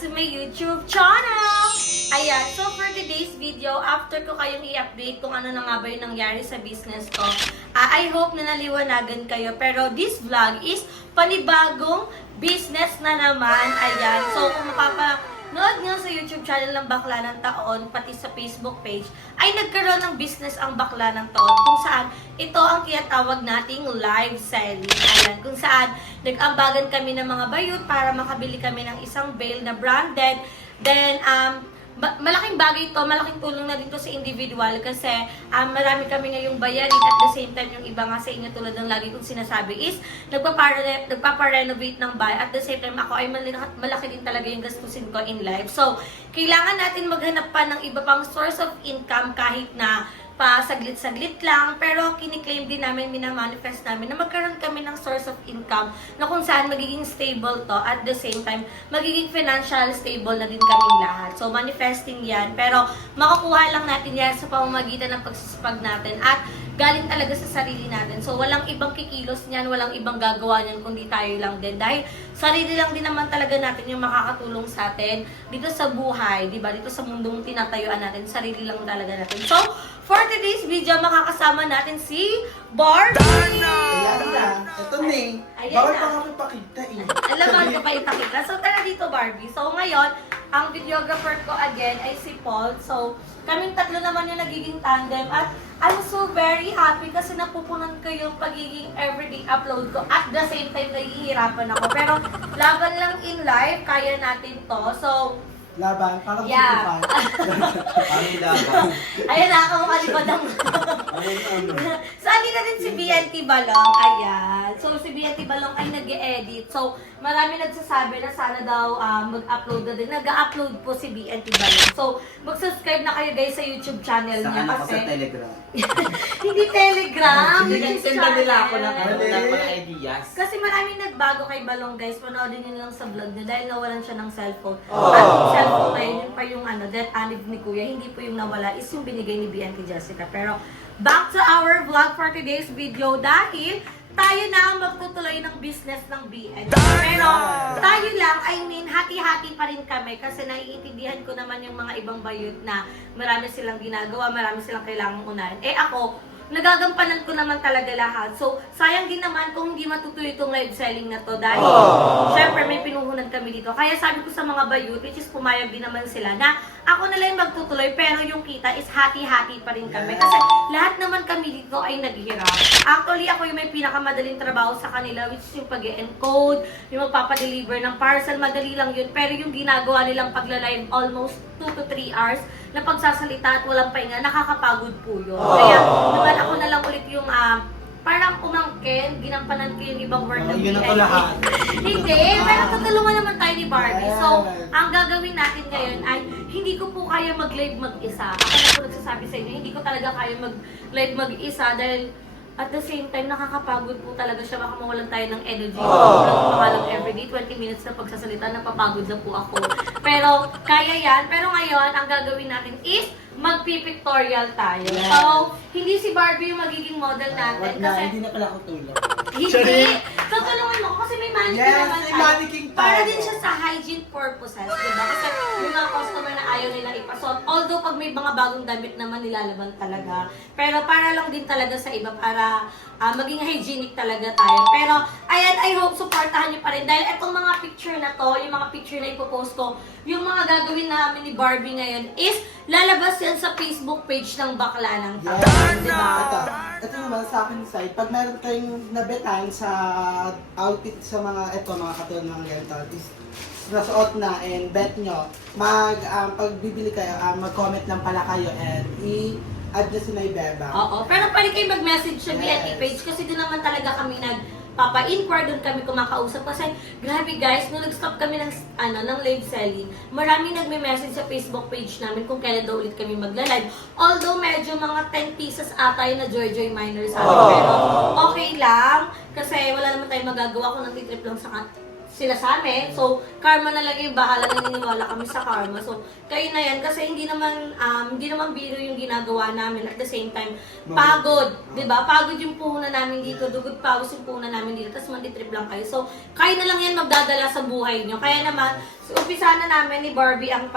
sa my YouTube channel! Ayan, so for today's video, after ko kayong i-update kung ano na nga ba yung nangyari sa business ko, I hope na naliwanagan kayo. Pero this vlog is panibagong business na naman. Ayan, so kung mapapanood nyo sa YouTube channel ng Bakla ng Taon, pati sa Facebook page, ay nagkaroon ng business ang Bakla ng Taon, kung saan ito ang tinatawag nating live selling. Ayan, kung saan nag-ambagan kami ng mga bayot para makabili kami ng isang veil na branded. Then, malaking bagay ito, malaking tulong na dito sa individual kasi marami kami ngayong bayarin at the same time yung iba nga sa inyo tulad ng lagi kong sinasabi is nagpaparenovate ng bahay at the same time ako ay malaki din talaga yung gastusin ko in life. So, kailangan natin maghanap pa ng iba pang source of income kahit na pa saglit-saglit lang, pero kiniklaim din namin, minamanifest namin na magkaroon kami ng source of income na kung saan magiging stable to at the same time magiging financial stable na din kaming lahat. So manifesting yan, pero makukuha lang natin yan sa pamamagitan ng pagsisipag natin at galing talaga sa sarili natin. So walang ibang kikilos niyan, walang ibang gagawa niyan kundi tayo lang din, dahil sarili lang din naman talaga natin yung makakatulong sa atin dito sa buhay, di ba? Dito sa mundong tinatayuan natin, sarili lang talaga natin. So for today's video, makakasama natin si Barbie! Ayan na. Ito na eh. Ayan Bawal na. pa kami pakita eh. Alam ko pa ipakita. So tara dito, Barbie. So ngayon, ang videographer ko again ay si Paul. So kaming tatlo naman yung nagiging tandem at I'm so very happy kasi napupunan ko yung pagiging everyday upload ko at the same time nahihirapan ako. Pero laban lang in life, kaya natin to. So Laban, parang yeah. Ano laban? Ayan, nakakamukha ni Badang. So, andito na din si BNT Balong. Ayan. So, si BNT Balong ay nag-e-edit. So, marami nagsasabi na sana daw mag-upload na din. Nag-upload po si BNT Balong. So, mag-subscribe na kayo guys sa YouTube channel Sa niya anak ko kasi... sa Telegram. Hindi Telegram. Hindi, YouTube Senda nila ako ng channel. ideas. Kasi maraming nagbago kay Balong guys. Panoodin nyo lang sa vlog niya dahil nawalan siya ng cellphone. At yung cellphone na yun pa yung death anib ni Kuya. Hindi po yung nawala, is yung binigay ni BNT Jessica. Pero back to our vlog for today's video dahil tayo na ang magtutuloy ng business ng BNT. Pero tayo lang, I mean, hati-hati pa rin kami kasi naiintindihan ko naman yung mga ibang bayot na marami silang ginagawa, marami silang kailangang unahin. Eh ako, nagagampanan ko naman talaga lahat. So, sayang din naman kung hindi matutuloy itong live selling na to dahil syempre may pinuhunan kami dito. Kaya sabi ko sa mga bayut, which is pumayag din naman sila na ako na lang magtutuloy pero yung kita is hati-hati pa rin kami. Kasi lahat naman kami dito ay naghihirap. Actually, ako yung may pinakamadaling trabaho sa kanila, which is yung pag-encode, yung magpapadeliver ng parcel, madali lang yun. Pero yung ginagawa nilang pagla-live almost 2 to 3 hours na pagsasalita at walang pahinga, nakakapagod po yun. Kaya naman ako na lang ulit yung parang umangkin, ginampanan ko yung ibang work ng Yun na BNT. to lahat. Hindi, pero tutulungan naman tayo ni Barbie. So, ang gagawin natin ngayon ay hindi ko po kaya mag-live mag-isa. Ako na po nagsasabi sa inyo, hindi ko talaga kaya mag-live mag-isa dahil at the same time, nakakapagod po talaga siya. Baka mawalan tayo ng energy. Pakalang everyday, 20 minutes na pagsasalita, napapagod na po ako. Pero, kaya yan. Pero ngayon, ang gagawin natin is magpipictorial tayo. So, hindi si Barbie yung magiging model natin. Wag na, Kasi, hindi na pala ako tulog. hindi. Tutulungan mo ko kasi may mannequin Yes, naman may tayo. mannequin tayo. Para din siya sa hygiene purposes, diba? Kasi yung mga customer na ayaw nila ipasot. Although pag may mga bagong damit naman nilalaban talaga. Pero para lang din talaga sa iba, para maging hygienic talaga tayo. Pero ayan, I hope supportahan niyo pa rin. Dahil itong mga picture na to, yung mga picture na ipopost ko, yung mga gagawin namin ni Barbie ngayon is lalabas yan sa Facebook page ng Bakla ng Taon. Yes. Diba? Ito naman sa akin side, pag meron kayong nabetan sa outfit sa mga, mga katulad ng ganito, is nasuot na and bet nyo, pag bibili kayo, mag-comment lang pala kayo and i-add nyo si Naibeba. Oo, pero pwede kayo mag-message sa BNT Yes. page kasi doon naman talaga kami nagpapa-inquire, doon kami kumakausap kasi grabe guys, nung nag-stop kami ng live selling, maraming nagme-message sa Facebook page namin kung kailan daw ulit kami magla-live. Although medyo mga 10 pieces ata yung na Joy Minor sa amin, pero okay lang kasi wala naman tayong magagawa kung nagtitrip lang sila sa amin. So, karma na lang yung bahala, naniniwala kami sa karma. So, kayo na yan kasi hindi naman biro yung ginagawa namin. At the same time, pagod. 'Di ba? Pagod yung puhunan namin dito. Dugod pawis yung puhunan namin dito. Tapos mantitrip lang kayo. So, kayo na lang yan magdadala sa buhay nyo. Kaya naman, so, umpisa na namin ni Barbie ang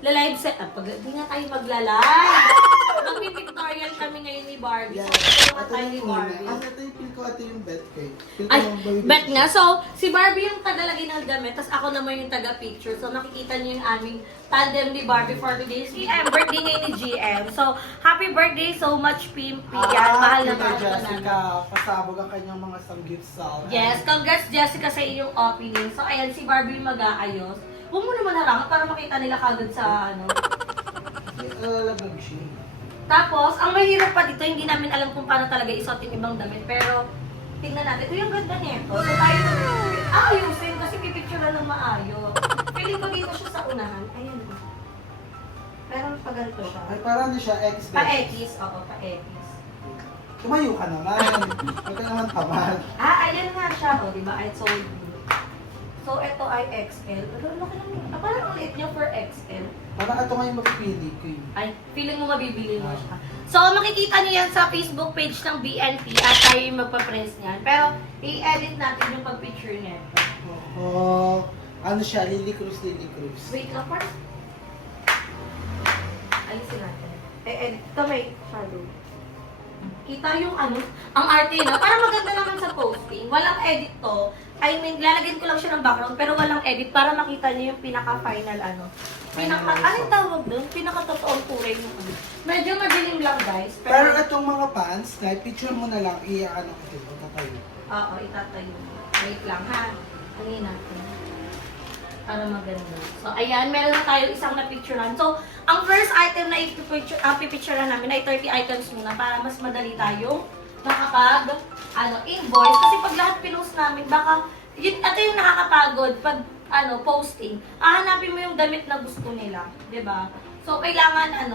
live set. Hindi nga tayo magla-live. Magpipictorial kami ngayon ni Barbie. Yeah. So, tulungan Ito tayo yung ni una. Barbie. Ito yung feel ko, ito yung bet cake. Feel ko Ay, yung baby bet cake. nga. So, si Barbie yung tagalagay ng damit, tapos ako naman yung taga-picture. So, makikita niyo yung aming tandem ni Barbie for today's GM. Birthday ngayon ni GM. So, happy birthday so much, Pimpy. Yan, mahal na Tita mahal ko na. Jessica, pasabog ang kanyang mga samgyupsal. Yes, congrats Jessica sa iyong opening. So, ayan, si Barbie yung mag-aayos. Huwag mo naman harangan para makita nila kagad sa ano. Lalagag siya. Tapos, ang mahirap pa dito, hindi namin alam kung paano talaga isuot yung ibang damit. Pero, tingnan natin. Ito yung ganda nito. So, tayo ayusin kasi pipicture lang maayos. Feeling ko dito siya sa unahan. Ayan. Meron pa ganito siya. Ay, parang siya X. Pa-X. Oo, pa-X. Tumayo ka naman. Huwag ka naman tamad. Ayan nga siya. O, diba? I told you. So, ito ay XL. Parang ang liit niya for XL. Parang ito nga yung mapipili ko yun. Ay, feeling mo mabibili mo siya. So, makikita niyo yan sa Facebook page ng BNP at tayo yung magpa-press niyan. Pero, i-edit natin yung pag-picture niya. Oh, ano siya? Lily Cruz. Wait lang, first. Alisin natin. Edit ka may shadow. Kita yung ano, ang arte na. Para maganda naman sa posting. Walang edit to. I mean, lalagyan ko lang siya ng background, pero walang edit para makita niyo yung pinaka-final ano. Anong tawag doon? Pinaka-totoong kulay ng ano. Medyo madilim lang, guys. Pero itong mga pants, na picture mo na lang, i-ano ko ito, tatayo. Oo, itatayo. Wait lang, ha? Ano natin? Para maganda. So, ayan, meron na tayo isang na-picturean. So, ang first item na ipipicturean namin ay 30 items muna para mas madali tayong invoice. Kasi pag lahat pinost namin, baka, ito yung nakakapagod pag, posting. Hanapin mo yung damit na gusto nila. 'Di ba? So, kailangan,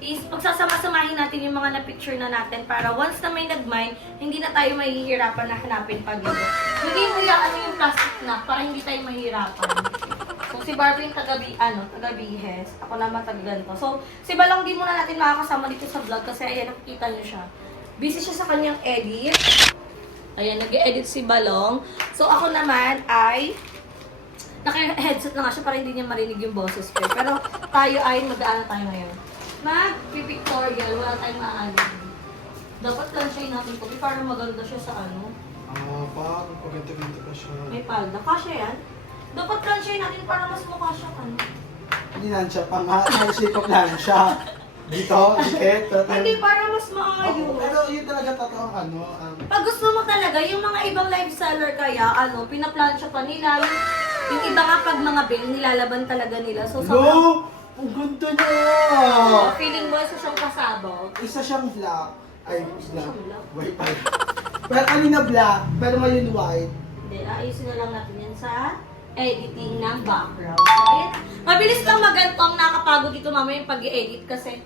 is pagsasama-samahin natin yung mga na-picture na natin para once na may nag-mine, hindi na tayo mahihirapan na hanapin pag ito. Hindi mo yung plastic na para hindi tayo mahihirapan. So, si Barbie yung taga-bihes. Ako naman taga-ganto. So, si Balong di muna natin makakasama dito sa vlog kasi ayan, nakikita niyo siya. Busy siya sa kanyang edit. Ayan, nag-edit si Balong. So, ako naman ay naka-headset na nga siya para hindi niya marinig yung boses ko. Pero tayo ay mag-aano tayo ngayon. Mag-pictorial, wala tayong maano. Dapat lansyahin natin ko para maganda siya sa ano. Pa, pagkanta-ganta ka siya. May palda. Kasya yan? Dapat lansyahin natin para mas mukha siya ano. Hindi lang siya, pang-shape lang siya. Dito, dikit. Hindi, para mas Oo, maayos. pero yun talaga totoong Pag gusto mo talaga, yung mga ibang live seller kaya, pinaplansya pa nila. Yung iba nga pag mga bill, nilalaban talaga nila. So, No! Ang ganda niya! feeling mo, isa siyang kasabog. Isa siyang black. Ay, Isa black. siyang black. White pala. Pero kanina black, pero ngayon white. Hindi, ayusin na lang natin yan sa editing ng background. So, ayan. Mabilis lang maganto ang nakapagod dito mamaya yung pag-i-edit kasi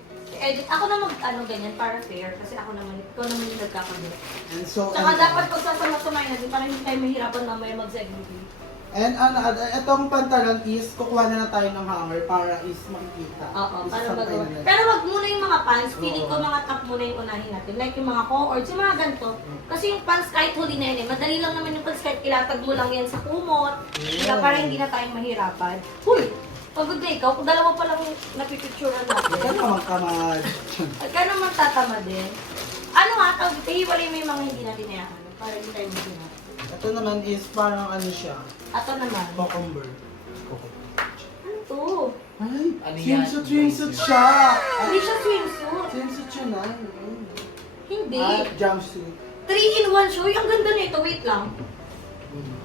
edit. Ako na ganyan para fair kasi ikaw naman yung nagkakabit. And so, Saka dapat pagsasama-samayin natin para hindi tayo mahirapan mamaya mag-segregate. and itong pantalon is, kukuha na tayo ng hanger para is makikita. Oo, para Isasampay magawa. na lang. Pero wag muna yung mga pants, feeling ko Oo. mga top muna yung unahin natin. Like yung mga co-ords, yung mga ganito. Kasi yung pants kahit huli na yun madali lang naman yung pants kahit ilatag mo lang yan sa kumot. Yeah. Para hindi na tayo mahirapan. Huy! Pagod na ikaw, kung dalawa pa lang napipicturean natin. Huwag ka naman kamad. Huwag ka naman tatama din. Ano nga, tawag dito, hiwalay mo yung mga hindi natin nayaan. Para hindi tayo mahirapan. Ito naman is parang ano siya, Ato naman. cucumber. Ano to? Ay, Ano yan? swimsuit siya! Hindi siya swimsuit. Swimsuit siya na. Hindi. Jumpsuit. 3-in-1 show. Ang ganda nito. Wait lang.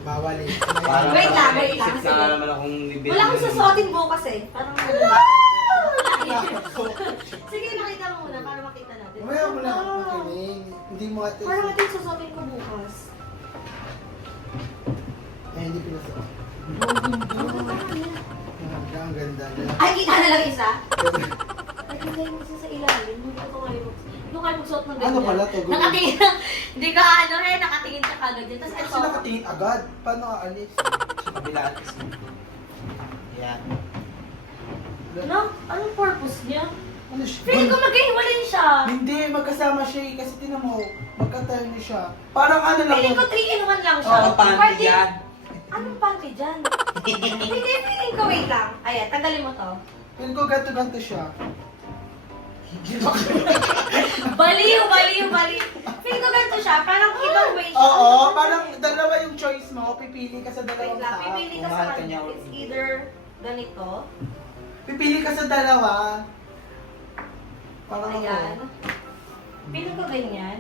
Bawal eh. Parang Wait lang, wait naisip lang. na nga naman akong bibili. Wala akong susuotin bukas eh. Parang sige, nakita mo muna para makita natin. Mamaya mo na makinig. Hindi mo ate. Parang ito yung susuotin ko bukas. Eh, hindi pinasuot. Ang ganda niya. Ay, kita na lang isa. Ay, kita yung isa sa ilalim. Hindi ko kayo magsuot ng ganyan. Ano pala to? Nakatingin. Hindi ka nakatingin ka kagad dyan. Tapos Kasi ito. nakatingin agad. Paano aalis? Kabilaan. Yan. No? Anong purpose niya? Ano siya? Feeling ko magkahiwalay siya. Hindi, magkasama siya eh. Kasi tinan mo, magka-turn siya. Parang ano lang. Feeling ko 3-in-1 lang siya. Oo, panty Party- yan. Anong panty dyan? Hindi, feeling ko, wait lang. Ayan, tanggalin mo to. Feeling ko ganto-ganto siya. Baliw. Feeling ko ganito siya, parang ibang way siya. Oo, parang dalawa yung choice mo. Pipili ka sa Wait dalawang lang, tao. pipili ka sa Mahal ka kanya. niya. It's either ganito. Pipili ka sa dalawa. Parang Ayan. ako. Feeling ko ganyan.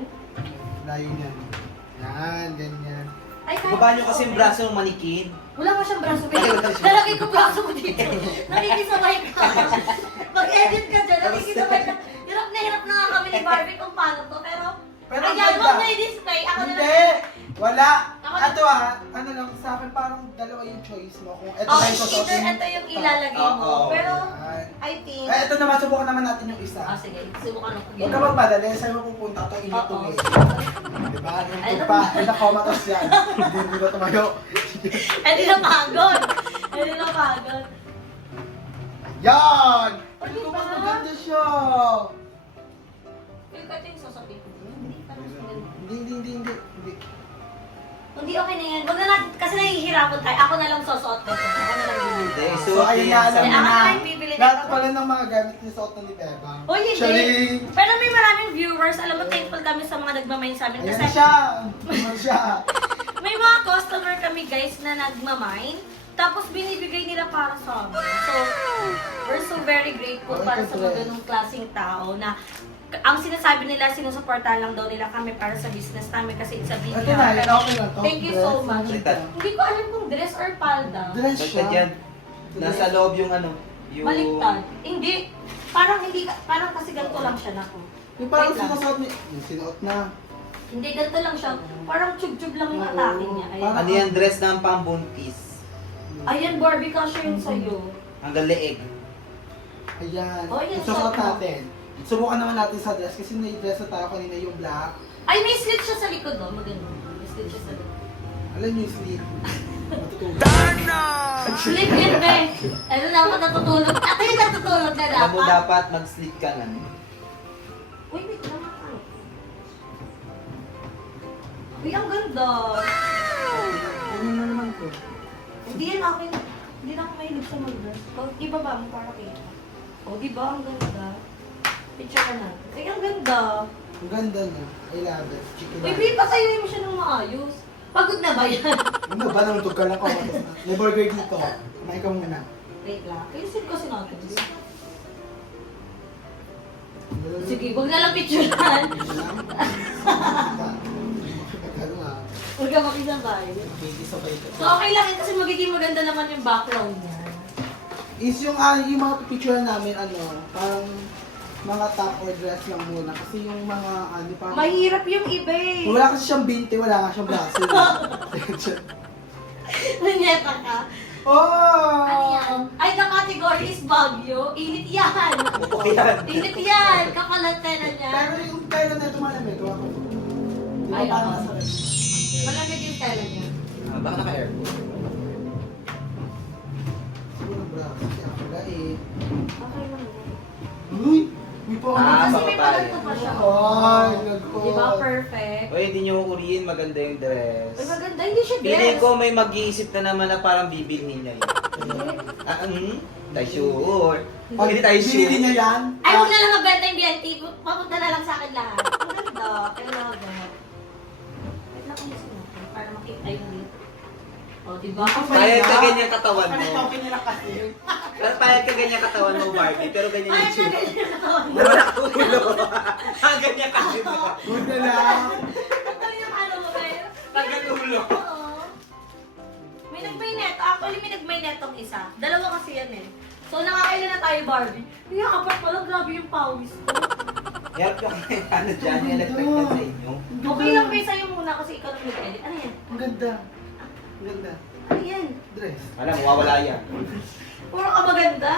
Layo niyan. Yan, ganyan. Ay, kahit- Baba nyo kasi yung braso ng manikin. Wala mo siyang braso. Ay, wala siya. Nalagay ko braso ko dito. Nakikisabay ka. Mag-edit ka dyan. Nakikisabay ka. Hirap na nga kami ni Barbie kung paano to. Pero ang ayan, ganda. huwag na i-display. Ako na Hindi! lang. Wala! Ako- Ato ano lang, sa akin parang dalawa yung choice mo. Kung eto Oh, na yung either susuotin mo. ito yung ilalagay mo. Oo. Pero, Yan. I think... Eh, ito naman, subukan naman natin yung isa. Sige. Subukan ko Huwag ka magpadali, saan mo pupunta? Ito, init to Oo. eh. Diba? Yung Ay, pa, ay nakomatos yan. Hindi ba tumayo? Hindi na pagod. Hindi na pagod. Yan! Oh, Hindi ko diba? mas maganda siya. Yung ito yung sasabihin ko. Hindi, parang mas maganda. Hindi. Hindi, okay na yan. Wag na natin, kasi nahihirapan tayo. Ako na lang susuot nito. Ako na lang bibili. Hindi, So, ayun na, alam Ay, mo ako na. na lang bibili nito. Lahat pala ng mga gamit ni suot ni Bebang. Hoy, hindi. Charing! Pero may maraming viewers. Alam mo, thankful kami sa mga nagmamine sa amin. Ayan Kasi na siya. Ayan siya. may mga customer kami guys na nagmamine. Tapos binibigay nila para sa amin. So, we're so very grateful Oh, para ito, sa mga Dres. ganung klaseng tao na ang sinasabi nila, sinusuportahan lang daw nila kami para sa business namin kasi it's a video. Ito na, Pero okay lang to. thank you so Dress. much. Baliktad. Hindi ko alam kung dress or palda. Dress Basta siya. dyan. Nasa loob yung ano. Yung... Baliktad. Hindi. Parang kasi ganito lang siya nako. Yung parang Wait lang. sinusuot ni... Yung sinuot na. Hindi, ganito lang siya. Parang tube-tube lang yung atake niya. Ayan. Ano yan, dress ng pambuntis. Ayan, Barbie, kasha yun sa'yo. Hanggang leeg. Ayan. Oh, yan, Susuot suot mo. natin. Subukan naman natin sa dress kasi na-dress na tayo kanina yung black. Ay, may slit siya sa likod, no? Maganda. May slit siya sa likod. Alam niyo yung sleeve. Matutulog. Slit yun, be. Ano dapat natutulog? Ako yung natutulog na Alam mo dapat. dapat mag-sleep ka na. Uy, wait lang. Uy, ang ganda. Ano na naman ko? Hindi yan akin. Hindi na ako mahilig sa mag-dress. Iba ba mo para kita? O, di ba? Ang ganda. Picture ka na. Ay, ang ganda. Ang ganda niya. I love it. Chicken Uy, babe, patayuin mo siya ng maayos. Pagod na ba yan? Ano ba nang ka lang ko? May burger dito. Kumain ka muna. Wait lang. Ayusin ko si natin. Sige, huwag na lang picturean. Ano nga? Huwag ka makisabay. Baby sabay ka. So, okay lang yun kasi magiging maganda naman yung background niya. Is yung mga picture namin parang mga top or dress lang muna kasi yung mga parang Mahirap yung iba eh. wala kasi siyang binti, wala nga siyang braso. Nanyeta ka. Oh! Ano yan? Ay, the category is Baguio. Init yan. Oo yan. Init yan. Kakalate na niya. Pero yung kailan na ito malamig, gawa ko. Di ba Ay, parang oo. nasa rin? Malamig yung kailan niya. Baka naka-aircon. Siguro braso siya. Wala eh. Okay lang yan. Uy! May po Kasi sa may babae. paganto pa siya. Ay, nagko. Di ba? Perfect. Oy, hindi nyo uriin, maganda yung dress. Ay, maganda. Hindi siya Pili dress. ko may mag-iisip na naman na parang bibilhin niya yun. Tayo sure. Hindi tayo Binili sure. niya yan? Ay, huwag na lang magbenta yung BNT. Papunta na lang sa akin lahat. Ang ganda. Kaya na mag-bet. Wait lang kung gusto natin. Para makita yung dito. O, diba? Payag ka ganyan katawan mo. Ano nila kasi? Payag ka ganyan katawan mo, Barbie, pero ganyan Ay, yung chin. ganyan na ako. Wala ko ulo. Ganyan ka chin mo. Huwag na lang. Ito yung ano mo, pero... Tagal ulo. Oo. May nag-may neto. Actually, may nag-may netong isa. Dalawa kasi yan eh. So, nakakailan na tayo, Barbie. Kaya apat pa lang, grabe yung pawis ko. Help yung ano dyan, yung electric fan sa inyo. Okay lang, may sa'yo muna kasi ikaw nang mag-edit. Ano yan? Ang ganda. Ang ganda. Ano yan? Dress. Alam, mawawala yan. Puro ka maganda.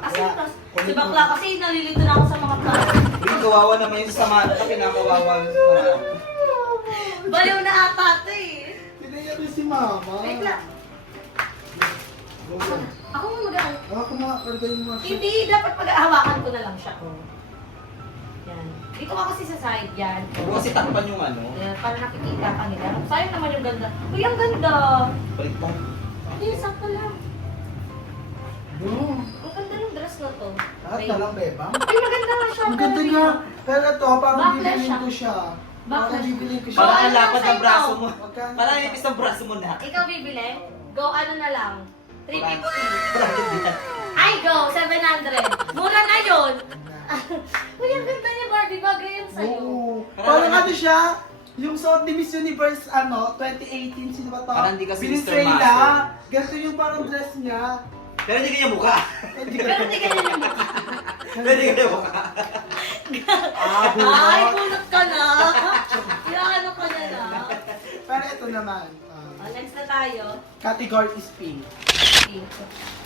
Kasi, Kaya, si bakla kasi nalilito na ako sa mga plastic. Hindi, kawawa naman yung sasamahan ka, pinakawawa yung sasamahan. Baliw na ata ito eh. Pinaya ko si mama. Wait lang. Ako mo mag-aaral. Ako mga kargayin mo. Hindi, dapat pag-aawakan ko na lang siya. Yan. Dito ka kasi sa side yan. Huwag kasi takpan yung ano. Ayan, para nakikita ka nila. Sayang naman yung ganda. Uy, ang ganda! Baliktad. Hindi, sakto lang. No. Ang ganda ng dress na to. Lahat na lang, Beba. Ay, maganda nga siya. Ang ganda niya. Pero ito, parang Backlash bibilin siya. ko siya. Parang Backlash. bibilin ko siya. Parang ano ang lapad sa ng braso ikaw? mo. Magkano? Parang yung isang braso mo na. Ikaw bibili? Go, ano na lang? 350. Bakit Ay, go! 700. Mura na yun. Uy, ang ganda niya, Barbie. Bagay yan sa'yo. Oo. Parang ano siya, yung suot ni Miss Universe, 2018, sino ba to? Parang hindi kasi Mr. Binisrayla. Master. Ganito yung parang dress niya. Pero hindi kanya mukha. Hindi Pero hindi ganyan yung mukha. Pero hindi kanya mukha. Ah, Ay, bunot. bunot ka na. Ano ka na na. Pero ito naman, Next na tayo. category is pink. Pink.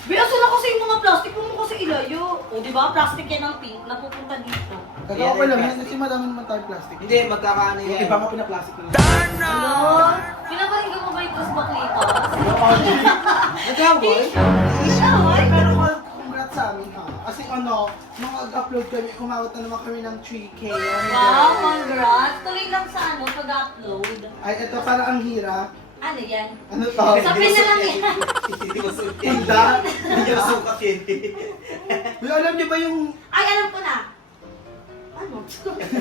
Bilaso na kasi yung mga plastic mo kasi ilayo. O, di ba? Plastic yan ng pink. Napupunta dito. Gagawa ko lang yan kasi madami naman tayo plastic. Hindi, magkakaano Yung yan. iba nga pinaplastic ko lang. Ano? Pinaparinggan mo ba yung Cosmoclitos? Nagawal? Ay, Pero congrats sa amin ha. Kasi nung mag-upload kami, umawat na naman kami ng 3K. wow, congrats. Tuloy lang sa pag-upload. Ay, ito parang ang hirap. Ano yan? Ano to? Sabi na lang yan. Hindi mo sukat. Tinda? Hindi mo sukat yun. Uy, alam niyo ba yung... Ay, alam ko na. Ano?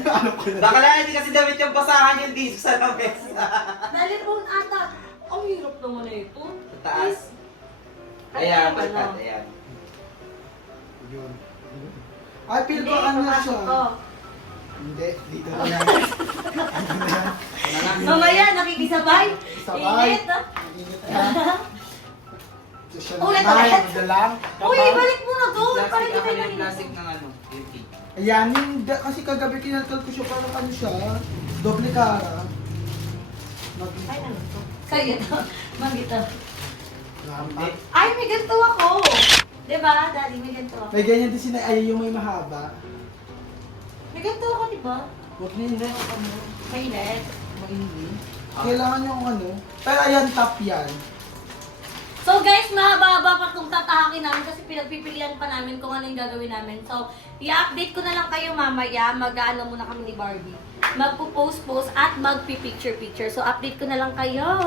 ano ko na? Baka lang hindi kasi damit yung basahan yung dito sa lamesa. Dali ron ata. Ang hirap naman na ito. Taas. Ano Ayan, yung baliktad. ano? Ayan. Yun. Ay, feel Hindi, ko ano papasok siya. ko. Hindi, dito na yan. Mamaya, nakikisabay. Sabay. Init, ah. Init na. Siya Ulit, naman, ulit. ito lang. Uy, balik mo na doon. Para Plastic, hindi ako tayo yung nalilito. plastic ng ano. Beauty. Ayan, kasi kagabi kinalkal ko siya parang ano siya, doble cara. Ay, ano to? Sa'yo to. Magito. Rampat. Ay, may ganito ako. Diba, Daddy? May ganito ako. May ganyan din sinay yung may mahaba. May ganito ako, diba? Huwag na hindi. May net. Mainit. Kailangan yung ano. Pero ayan, top yan. So guys, mahaba-haba pa itong tatahakin namin kasi pinagpipilian pa namin kung ano yung gagawin namin. So, i-update ko na lang kayo mamaya. Mag-ano muna kami ni Barbie. Magpo-post-post at magpi-picture-picture. So, update ko na lang kayo.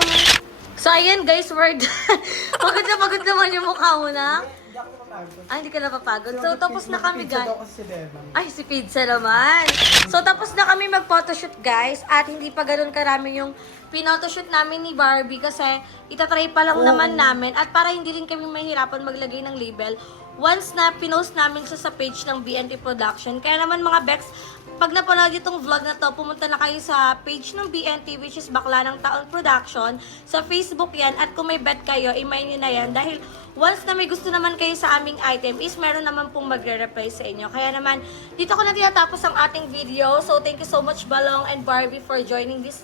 So, ayan guys, we're done. Pagod na pagod naman yung mukha mo na. Hindi ako napapagod. Ay, hindi ka napapagod. So, tapos na kami Pizza guys. daw kasi si Devon. Ay, si Pizza naman. So, tapos na kami mag-photoshoot, guys. At hindi pa ganun karami yung pinotoshoot namin ni Barbie kasi itatry pa lang naman namin. At para hindi rin kami mahirapan maglagay ng label, once na pinost namin siya sa page ng BNT Production. Kaya naman mga Bex, pag napanood itong vlog na to, pumunta na kayo sa page ng BNT, which is Bakla ng Taon Production. Sa Facebook yan. At kung may bet kayo, i-mail nyo na yan. Dahil once na may gusto naman kayo sa aming item, is meron naman pong magre-reply sa inyo. Kaya naman, dito ko na tinatapos ang ating video. So, thank you so much, Balong and Barbie, for joining this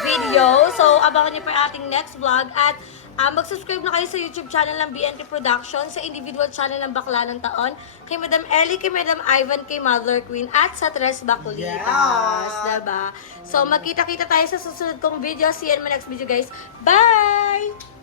video. So, abangan niyo pa yung ating next vlog. At mag-subscribe na kayo sa YouTube channel ng BNT Production, sa individual channel ng Bakla ng Taon, kay Madam Ellie, kay Madam Ivan, kay Mother Queen, at sa Tres Bakulitas. Yeah. Diba? So, magkita-kita tayo sa susunod kong video. See you in my next video, guys. Bye!